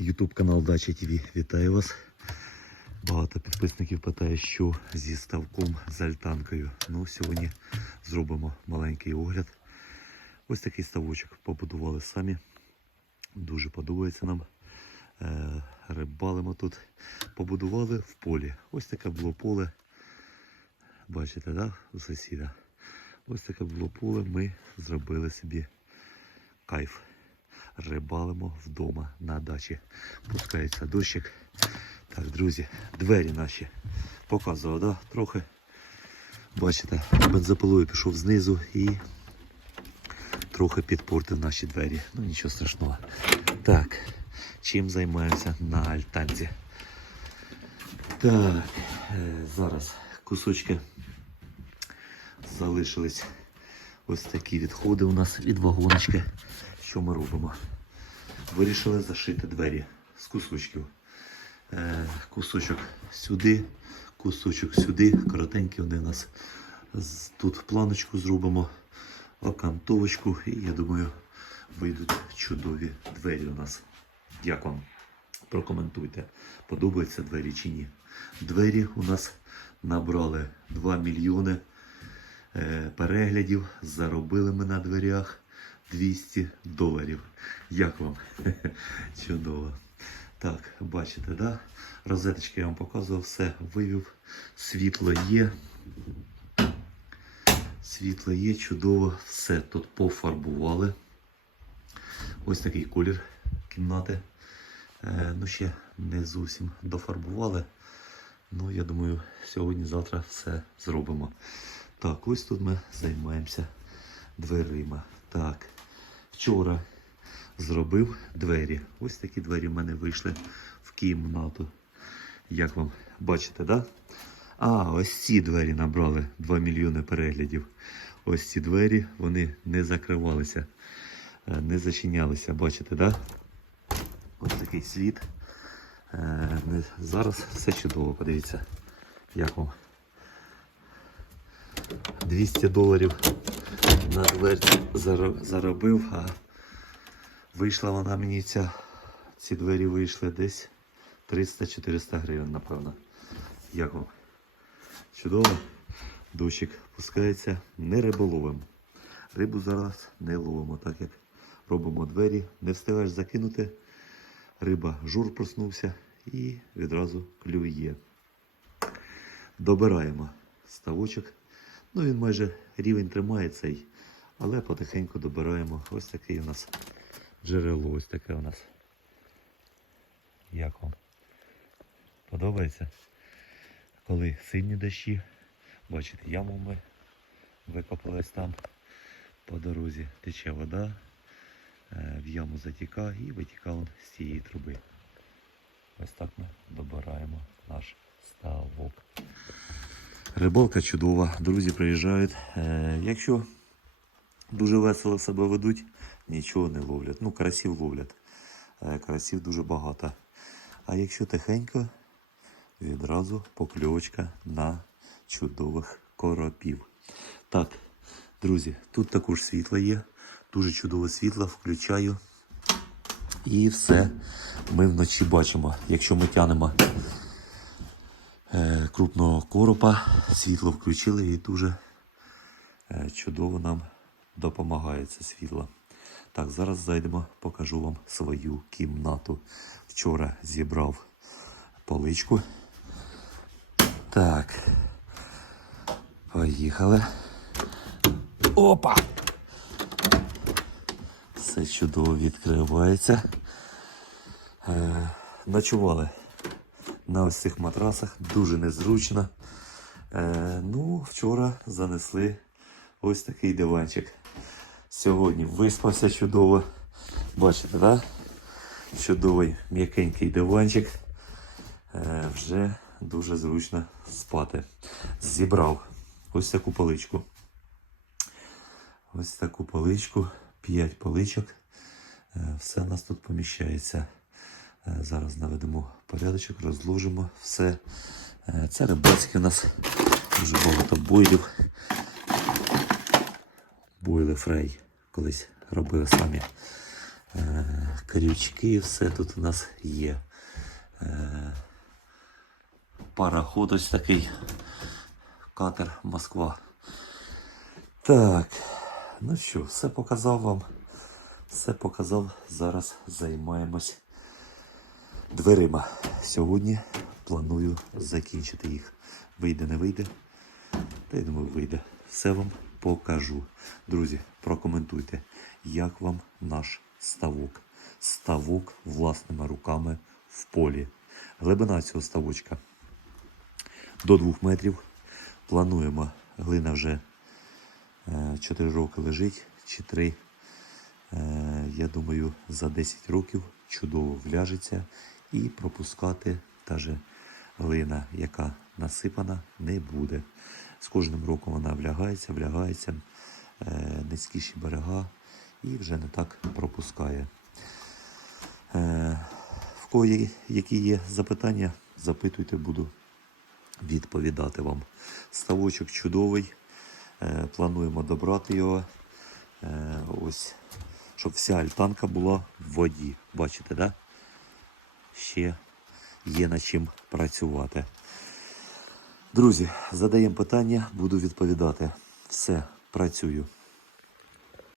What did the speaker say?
YouTube канал Дача ТВ. Вітаю вас. Багато підписників питає, що зі ставком з альтанкою. Ну, сьогодні зробимо маленький огляд. Ось такий ставочок побудували самі. Дуже подобається нам. Е, рибалимо тут. Побудували в полі. Ось таке було поле. Бачите, да? у сусіда. Ось таке було поле. Ми зробили собі кайф. Рибалимо вдома на дачі. Пускається дощик. Так, друзі, двері наші. Показував, да? Трохи. Бачите, бензопилою пішов знизу і трохи підпортив наші двері. Ну нічого страшного. Так, чим займаємося на альтанці? Так, е, зараз кусочки залишились ось такі відходи у нас від вагоночки. Що ми робимо? Вирішили зашити двері з кусочків. Е, кусочок сюди, кусочок сюди. Коротенькі вони у нас тут планочку зробимо, окантовочку і я думаю, вийдуть чудові двері у нас. Як вам? Прокоментуйте, подобаються двері чи ні. Двері у нас набрали 2 мільйони е, переглядів. Заробили ми на дверях 200 доларів. Як вам? Чудово. Так, бачите, да? Розеточки я вам показував, все вивів. Світло є. Світло є, чудово, все тут пофарбували. Ось такий колір кімнати. Е, ну, ще не зовсім дофарбували. Ну, я думаю, сьогодні-завтра все зробимо. Так, ось тут ми займаємося дверима. Так, вчора зробив двері. Ось такі двері в мене вийшли в кімнату. Як вам бачите, да? А, ось ці двері набрали 2 мільйони переглядів. Ось ці двері, вони не закривалися, е, не зачинялися. Бачите, да? Ось такий світ. Е, Зараз все чудово, подивіться. Як вам? 200 доларів на двері заробив, а вийшла вона мені ця. Ці двері вийшли десь 300-400 гривень, напевно. Як вам? Чудово. Дощик пускається не риболовим. Рибу зараз не ловимо, так як робимо двері. Не встигаєш закинути. Риба жур проснувся і відразу клює. Добираємо ставочок. Ну він майже рівень тримає цей, але потихеньку добираємо. Ось такий у нас джерело, ось таке у нас. Як вам? Подобається? Коли сильні дощі, бачите, яму ми викопались там по дорозі. Тече вода, е, в яму затіка і витікає з цієї труби. Ось так ми добираємо наш ставок. Рибалка чудова, друзі приїжджають. Е, якщо дуже весело себе ведуть, нічого не ловлять. Ну, карасів ловлять. Карасів дуже багато. А якщо тихенько, відразу покльовочка на чудових коропів. Так, друзі, тут також світло є. Дуже чудове світло, включаю. І все ми вночі бачимо. Якщо ми тянемо е, крупного коропа, світло включили і дуже е, чудово нам допомагає це світло. Так, зараз зайдемо, покажу вам свою кімнату. Вчора зібрав поличку. Так. Поїхали. Опа! Все чудово відкривається. Е, ночували на ось цих матрасах. Дуже незручно. Е, ну, вчора занесли ось такий диванчик. Сьогодні виспався чудово. Бачите, так? Чудовий м'якенький диванчик. Е, вже дуже зручно спати. Зібрав ось таку поличку. Ось таку поличку, 5 поличок. Е, Все у нас тут поміщається. Е, Зараз наведемо порядочок, розложимо все. Це рибацькі у нас дуже багато бойлів. Бойли фрей колись робили самі. Е, крючки, все тут у нас є. Е, пароход ось такий. Катер Москва. Так, ну що, все показав вам. Все показав. Зараз займаємось дверима. Сьогодні планую закінчити їх. Вийде, не вийде. Та я думаю, вийде. Все вам покажу. Друзі, прокоментуйте, як вам наш ставок. Ставок власними руками в полі. Глибина цього ставочка до 2 метрів. Плануємо. Глина вже 4 роки лежить, чи 3. Я думаю, за 10 років чудово вляжеться і пропускати та же глина, яка насипана, не буде. З кожним роком вона влягається, влягається, е, низькіші берега і вже не так пропускає. Е, В є, які є запитання, запитуйте, буду відповідати вам. Ставочок чудовий. Е, Плануємо добрати його. Ось, щоб вся альтанка була в воді. Бачите, да? Ще є над чим працювати. Друзі, задаємо питання, буду відповідати. Все, працюю.